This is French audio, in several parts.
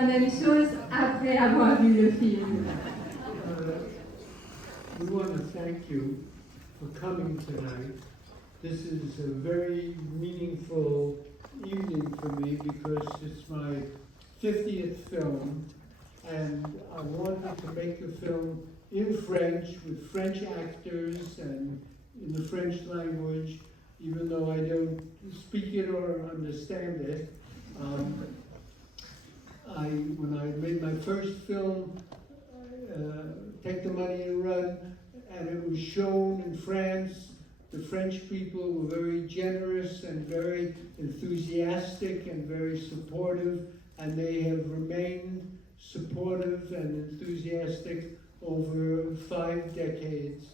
la même chose après avoir vu le film. We want to thank you for coming tonight. This is a very meaningful evening for me because it's my 50th film, and I wanted to make a film in French with French actors and in the French language, even though I don't speak it or understand it. When I made my first film, Take the Money and Run, and it was shown in France, the French people were very generous and very enthusiastic and very supportive, and they have remained supportive and enthusiastic over 5 decades.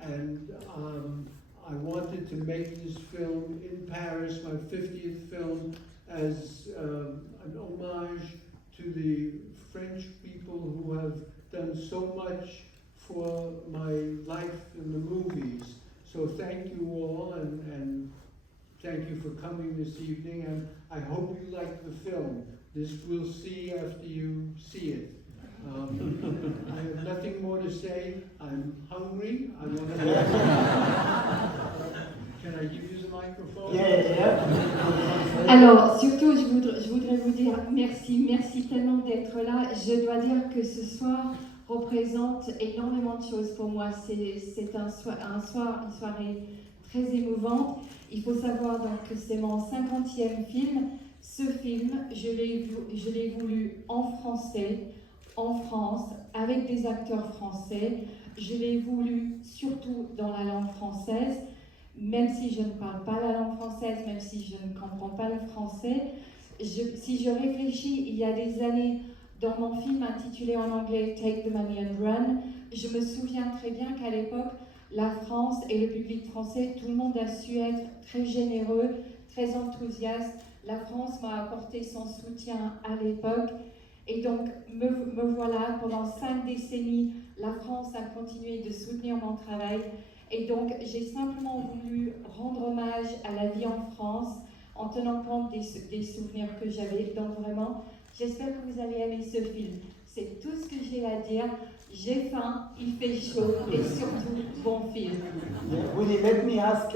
And I wanted to make this film in Paris, my 50th film, as an homage to the French people who have done so much for my life in the movies. So thank you all, and thank you for coming this evening, and I hope you like the film. This we'll see after you see it. I have nothing more to say. I'm hungry. I want to. Can I give you the microphone? Yeah. Alors, surtout, je voudrais vous dire merci tellement d'être là. Je dois dire que ce soir représente énormément de choses pour moi. C'est une soirée très émouvante. Il faut savoir donc que c'est mon 50e film. Ce film, je l'ai voulu en français, en France, avec des acteurs français. Je l'ai voulu surtout dans la langue française, même si je ne parle pas la langue française, même si je ne comprends pas le français. Si je réfléchis, il y a des années, dans mon film intitulé en anglais Take the Money and Run, je me souviens très bien qu'à l'époque, la France et le public français, tout le monde a su être très généreux, très enthousiaste. La France m'a apporté son soutien à l'époque. Et donc, me voilà, pendant 5 décennies, la France a continué de soutenir mon travail. Et donc, j'ai simplement voulu rendre hommage à la vie en France, en tenant compte des souvenirs que j'avais. Donc vraiment, j'espère que vous allez aimer ce film. C'est tout ce que j'ai à dire. J'ai faim, il fait chaud, et surtout, bon film. Woody, let me ask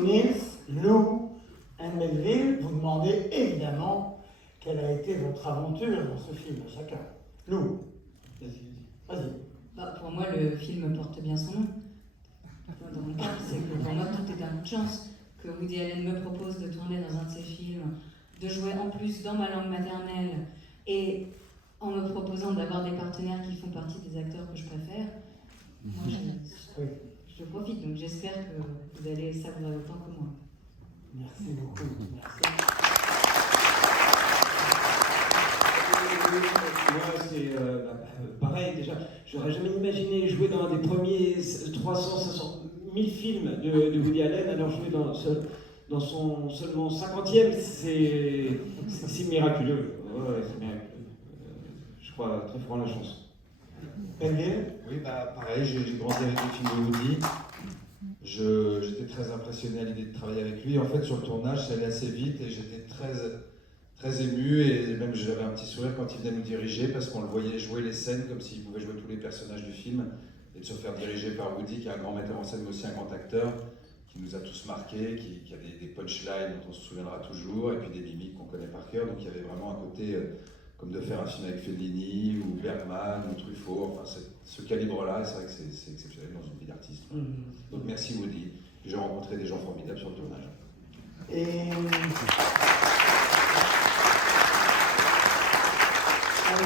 Nils, Lou and Melville, vous demandez évidemment quelle a été votre aventure dans ce film, chacun. Lou, vas-y. Pour moi, le film porte bien son nom. Dans mon cas, c'est que pour moi, tout est un coup de chance que Woody Allen me propose de tourner dans un de ses films, de jouer en plus dans ma langue maternelle et en me proposant d'avoir des partenaires qui font partie des acteurs que je préfère. Moi, je profite, donc j'espère que vous allez savourer autant que moi. Merci beaucoup. Merci. Moi, c'est pareil, déjà, j'aurais jamais imaginé jouer dans un des premiers 300 000 films de Woody Allen, alors jouer dans son seulement 50e, c'est miraculeux. Ouais, c'est miraculeux. Je crois très fort en la chance. Oui, pareil, j'ai grandi avec les films de Woody. J'étais très impressionné à l'idée de travailler avec lui. En fait, sur le tournage, ça allait assez vite et j'étais très ému, et même j'avais un petit sourire quand il venait nous diriger parce qu'on le voyait jouer les scènes comme s'il pouvait jouer tous les personnages du film, et de se faire diriger par Woody, qui est un grand metteur en scène mais aussi un grand acteur, qui nous a tous marqués, qui a des punchlines dont on se souviendra toujours, et puis des mimiques qu'on connaît par cœur. Donc il y avait vraiment un côté comme de faire un film avec Fellini ou Bergman ou Truffaut, enfin ce calibre-là, et c'est vrai que c'est exceptionnel dans une vie d'artiste. Donc merci Woody, j'ai rencontré des gens formidables sur le tournage. Et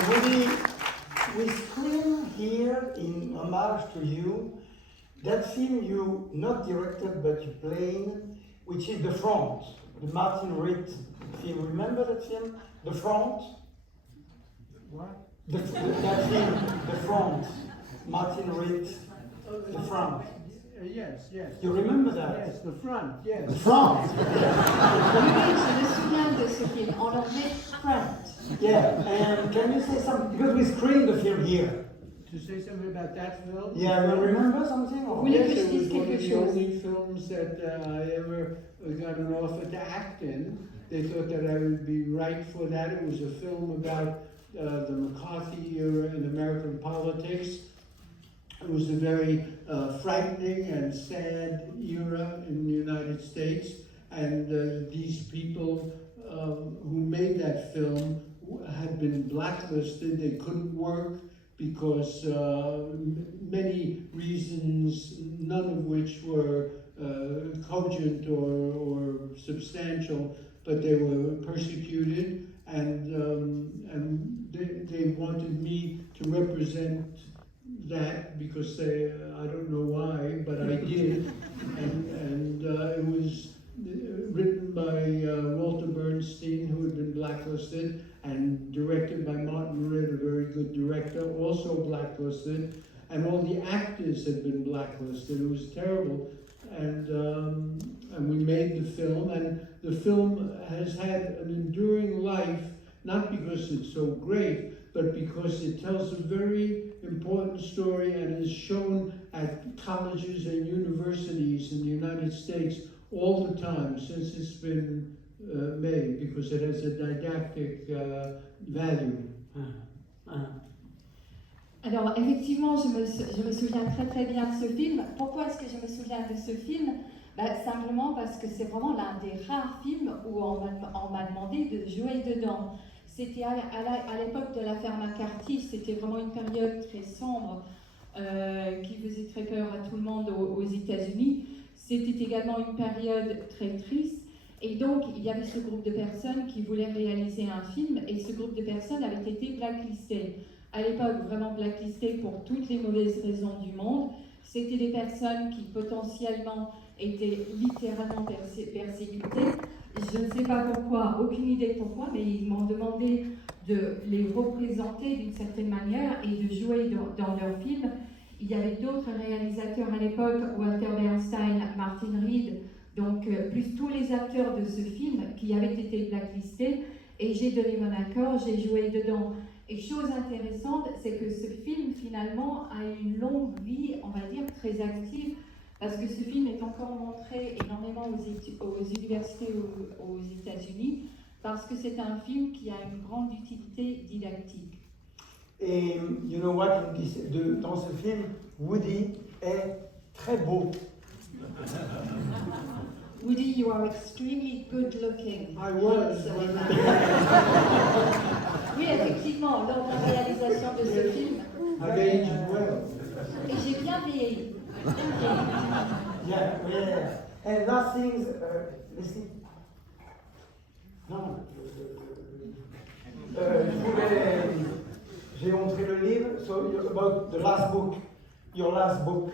Woody, we screen here in homage to you that film you not directed but you played, which is The Front, the Martin Ritt film. Remember that film, The Front? What? That film, The Front, Martin Ritt, The Front. Yes. You remember that? Yes, The Front, yes. The Front. Oui, je me souviens de ce film, en anglais, Front. Yeah, and can you say something? Because we screened the film here. To say something about that film? Yeah, you remember something? Or? Oui. Yes, que je it dise was one quelque of the chose. only films that I ever got an offer to act in. They thought that I would be right for that. It was a film about the McCarthy era in American politics. It was a very frightening and sad era in the United States, and these people who made that film had been blacklisted. They couldn't work because many reasons, none of which were cogent or substantial, but they were persecuted, and they wanted me to represent that because I don't know why, but I did, and it was written by Walter Bernstein, who had been blacklisted, and directed by Martin Ritt, a very good director, also blacklisted, and all the actors had been blacklisted. It was terrible, and we made the film, and the film has had an enduring life, not because it's so great, but because it tells a very important story and is shown at colleges and universities in the United States all the time since it's been made, because it has a didactic value. Alors effectivement, je me souviens très très bien de ce film. Pourquoi est-ce que je me souviens de ce film? Simplement parce que c'est vraiment l'un des rares films où on m'a demandé de jouer dedans. C'était à l'époque de l'affaire McCarthy, c'était vraiment une période très sombre qui faisait très peur à tout le monde aux États-Unis. C'était également une période très triste, et donc il y avait ce groupe de personnes qui voulaient réaliser un film, et ce groupe de personnes avait été blacklisté. À l'époque, vraiment blacklisté pour toutes les mauvaises raisons du monde. C'était des personnes qui potentiellement étaient littéralement persécutées. Je ne sais pas pourquoi, aucune idée pourquoi, mais ils m'ont demandé de les représenter d'une certaine manière et de jouer dans leur film. Il y avait d'autres réalisateurs à l'époque, Walter Bernstein, Martin Ritt, donc plus tous les acteurs de ce film qui avaient été blacklistés, et j'ai donné mon accord, j'ai joué dedans. Et chose intéressante, c'est que ce film finalement a une longue vie, on va dire, très active, parce que ce film est encore montré énormément aux universités aux États-Unis, parce que c'est un film qui a une grande utilité didactique. Et you know what, dans ce film, Woody est très beau. Woody, you are extremely good looking. I was. Oui, effectivement, lors de la réalisation de ce film, I've aged well. et j'ai bien vieilli. Yeah. And last things, listen. Non. J'ai montré le livre, so about the last book, your last book.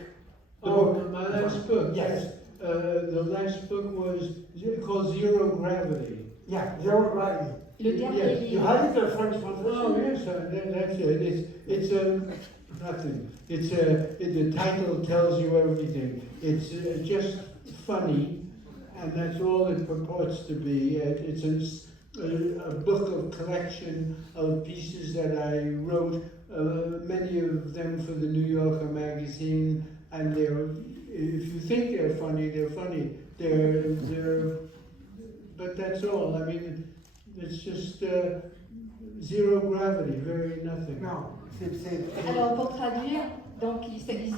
My last book. Yes. The last book was called Zero Gravity. Yeah, Zero Gravity. Le dernier Yes. You livre. had it in French translation? Oh yes, that's it. It's nothing. The title tells you everything. It's just funny, and that's all it purports to be. It's a book of collection of pieces that I wrote, many of them for the New Yorker magazine, and if you think they're funny, they're funny. But that's all. I mean, it's just zero gravity, very nothing. Non, c'est... Alors pour traduire, donc il s'agit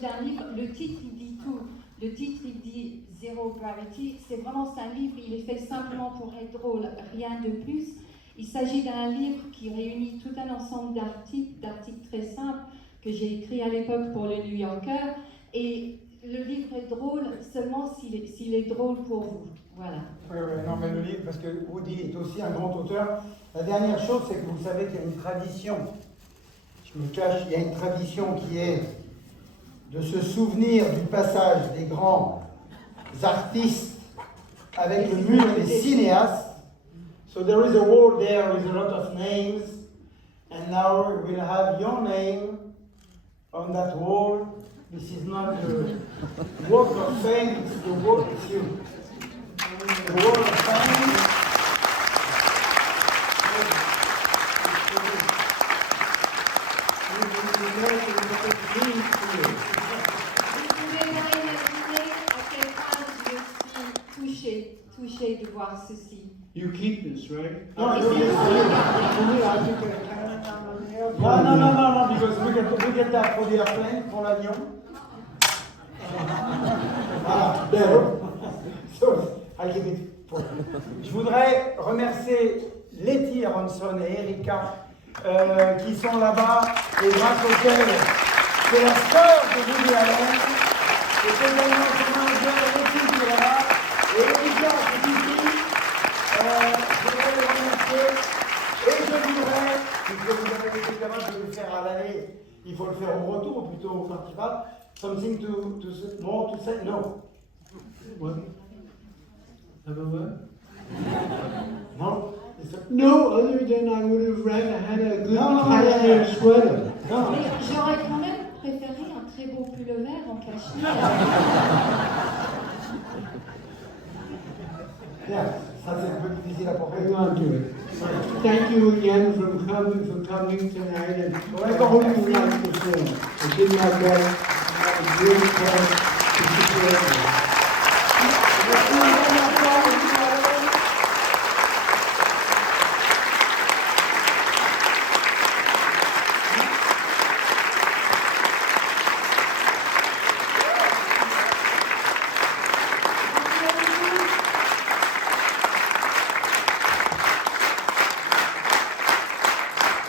d'un livre, le titre il dit tout. Le titre il dit Zero Gravity, c'est un livre, il est fait simplement pour être drôle, rien de plus. Il s'agit d'un livre qui réunit tout un ensemble d'articles très simples que j'ai écrits à l'époque pour le New Yorker, et le livre est drôle seulement s'il est drôle pour vous. Voilà. Oui, non, mais le livre, parce que Woody est aussi un grand auteur. La dernière chose, c'est que vous savez qu'il y a une tradition. Je me cache, il y a une tradition qui est de se souvenir du passage des grands artistes avec le mur des cinéastes. So there is a wall there with a lot of names, and now we'll have your name on that wall. This is not the Walk of Fame, it's the wall, it's you. The Wall of Fame. Vous pouvez pas imaginer à quel point je suis touchée de voir ceci. You keep this, right? No, Et c'est- I think I No, no, no, no, no, because we get that for the airplane, pour l'avion. Voilà, there. So, I keep it for. Je voudrais remercier Letty Aronson et Erika qui sont là-bas et grâce auxquels c'est la sœur de Woody Allen. C'est également son manager Letty qui est là et Erika qui est ici. Je voudrais les remercier et je voudrais, puisque vous avez été capable de le faire à l'aller, il faut le faire au retour ou plutôt au festival. Something to say, more to say? No. What? Have a word? No? No, other than I would have rather had a good No, no, no, cashmere yeah. sweater. No. Mais j'aurais quand même préféré un très beau pull vert en cachemire. Yeah, ça c'est un peu difficile à porter. Hang on to it. Thank you again for coming tonight, and I Encore hope merci. you like the film. I did my best. I had a great time to support you.